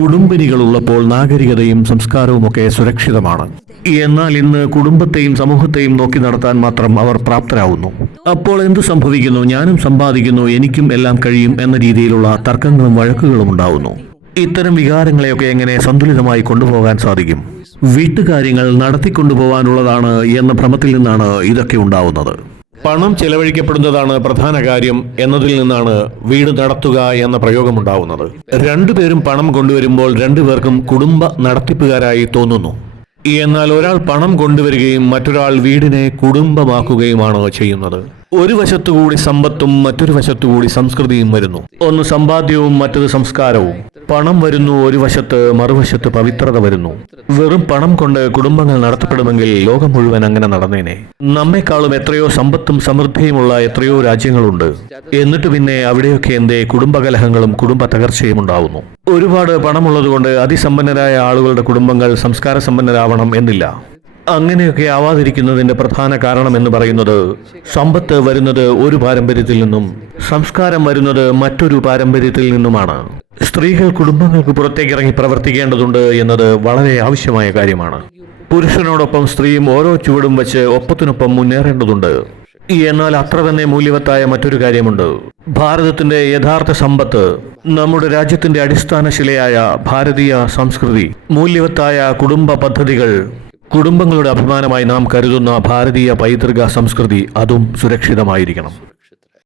കുടുംബിനികളുള്ളപ്പോൾ നാഗരികതയും സംസ്കാരവുമൊക്കെ സുരക്ഷിതമാണ്. എന്നാൽ ഇന്ന് കുടുംബത്തെയും സമൂഹത്തെയും നോക്കി നടത്താൻ മാത്രം അവർ പ്രാപ്തരാകുന്നു. അപ്പോൾ എന്തു സംഭവിക്കുന്നു? ഞാനും സമ്പാദിക്കുന്നു, എനിക്കും എല്ലാം കഴിയും എന്ന രീതിയിലുള്ള തർക്കങ്ങളും വഴക്കുകളും ഉണ്ടാവുന്നു. ഇത്തരം വികാരങ്ങളെയൊക്കെ എങ്ങനെ സന്തുലിതമായി കൊണ്ടുപോകാൻ സാധിക്കും? വീട്ടുകാര്യങ്ങൾ നടത്തിക്കൊണ്ടുപോകാനുള്ളതാണ് എന്ന ഭ്രമത്തിൽ നിന്നാണ് ഇതൊക്കെ ഉണ്ടാവുന്നത്. പണം ചെലവഴിക്കപ്പെടുന്നതാണ് പ്രധാന കാര്യം എന്നതിൽ നിന്നാണ് വീട് നടത്തുക എന്ന പ്രയോഗമുണ്ടാവുന്നത്. രണ്ടുപേരും പണം കൊണ്ടുവരുമ്പോൾ രണ്ടുപേർക്കും കുടുംബ നടത്തിപ്പുകാരായി തോന്നുന്നു. എന്നാൽ ഒരാൾ പണം കൊണ്ടുവരികയും മറ്റൊരാൾ വീടിനെ കുടുംബമാക്കുകയുമാണ് ചെയ്യുന്നത്. ഒരു വശത്തുകൂടി സമ്പത്തും മറ്റൊരു വശത്തുകൂടി സംസ്കൃതിയും വരുന്നു. ഒന്ന് സമ്പാദ്യവും മറ്റൊരു സംസ്കാരവും. പണം വരുന്നു ഒരു വശത്ത്, മറുവശത്ത് പവിത്രത വരുന്നു. വെറും പണം കൊണ്ട് കുടുംബങ്ങൾ നടത്തപ്പെടുമെങ്കിൽ ലോകം മുഴുവൻ അങ്ങനെ നടന്നേനെ. നമ്മെക്കാളും എത്രയോ സമ്പത്തും സമൃദ്ധിയുമുള്ള എത്രയോ രാജ്യങ്ങളുണ്ട്. എന്നിട്ട് പിന്നെ അവിടെയൊക്കെ എന്തേ കുടുംബകലഹങ്ങളും കുടുംബ തകർച്ചയും ഉണ്ടാവുന്നു? ഒരുപാട് പണമുള്ളതുകൊണ്ട് അതിസമ്പന്നരായ ആളുകളുടെ കുടുംബങ്ങൾ സംസ്കാര സമ്പന്നരാവണം എന്നില്ല. അങ്ങനെയൊക്കെ ആവാതിരിക്കുന്നതിന്റെ പ്രധാന കാരണം എന്ന് പറയുന്നത് സമ്പത്ത് വരുന്നത് ഒരു പാരമ്പര്യത്തിൽ നിന്നും സംസ്കാരം വരുന്നത് മറ്റൊരു പാരമ്പര്യത്തിൽ നിന്നുമാണ്. സ്ത്രീകൾ കുടുംബങ്ങൾക്ക് പുറത്തേക്കിറങ്ങി പ്രവർത്തിക്കേണ്ടതുണ്ട് എന്നത് വളരെ ആവശ്യമായ കാര്യമാണ്. പുരുഷനോടൊപ്പം സ്ത്രീയും ഓരോ ചുവടും വെച്ച് ഒപ്പത്തിനൊപ്പം മുന്നേറേണ്ടതുണ്ട്. എന്നാൽ അത്ര തന്നെ മൂല്യവത്തായ മറ്റൊരു കാര്യമുണ്ട്. ഭാരതത്തിന്റെ യഥാർത്ഥ സമ്പത്ത്, നമ്മുടെ രാജ്യത്തിന്റെ അടിസ്ഥാന ശിലയായ ഭാരതീയ സംസ്കൃതി, മൂല്യവത്തായ കുടുംബ പദ്ധതികൾ, കുടുംബങ്ങളുടെ അഭിമാനമായി നാം കരുതുന്ന ഭാരതീയ പൈതൃക സംസ്കൃതി, അതും സുരക്ഷിതമായിരിക്കണം.